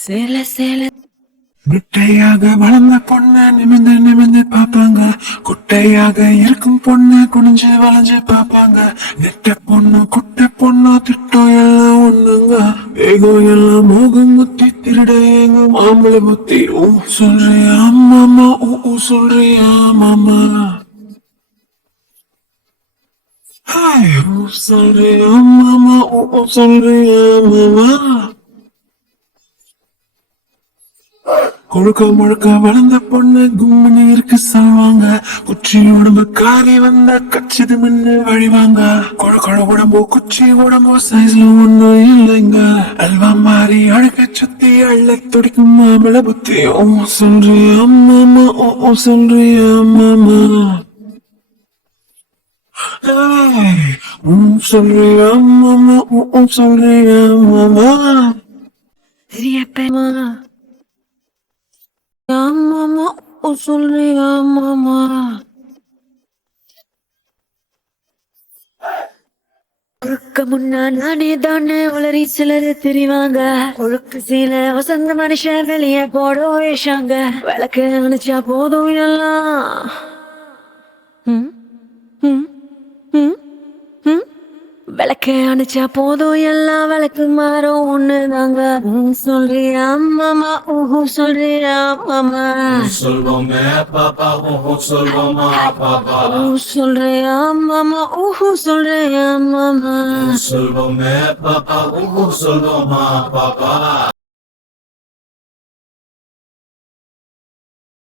சேல சேல முட்டையாக வளர்ந்த பொண்ணு நிமிந்து நிமிந்து பாப்பாங்க. குட்டையாக இருக்கும் பொண்ணு குனிஞ்சு வளைஞ்சு பாப்பாங்க. நெட்ட பொண்ணு குட்டை பொண்ணு திட்டம் எல்லாம் ஒண்ணுங்க. வேகம் எல்லாம் மோகம் முத்தி திருட எங்கும் ஆம்பளை புத்தி. ஊ சொல்றியா மாமா, ஊ சொல்றியா மாமா. ஹாய், ஊ சொல்றியா மாமா, ஊ சொல்றியா மாமா. கொழுக்க முழுக்க வளர்ந்த பொண்ணு கும்முன்னு இருக்கு சொல்லுவாங்க. குச்சி உடம்பு காரி வந்த கச்சிது மின்னு வழிவாங்க. கொழ கொழ உடம்பு குச்சி உடம்பு சைஸ்ல ஒண்ணும் இல்லைங்க. அல்வா மாறி அழக சுத்தி அள்ள துடிக்கும் மாமள புத்தி. ஓ சொல்றியா மாமா, ஓ சொல்றியா மாமா. சொல்றியா மாமா, ஓ சொல்றியா மாமா. ரியப்பேமா மாமா சொல்றியா மாமா. ஒழுக்க முன்னா நானே தானே உளறி சிலரு தெரிவாங்க. ஒழுக்கு சீல வசந்த மனுஷன் வெளியே போட வேஷாங்க. விளக்கு அணைச்சா போதும் எல்லாம் ம், ம், ம், ம். விளக்கு அணைச்சா போதும் எல்லாம் விளக்கு மாறும் ஒண்ணுதாங்க. சொல்றியா மாமா, ஊஹு சொல்றியா மாமா. சொல்வோமே பாப்பா ஊஹு சொல்வோமா பாப்பா. சொல்றியா மாமா, ஊஹு சொல்றியா மாமா. சொல்வோமே பாப்பா ஊஹு சொல்வோமா பாப்பா.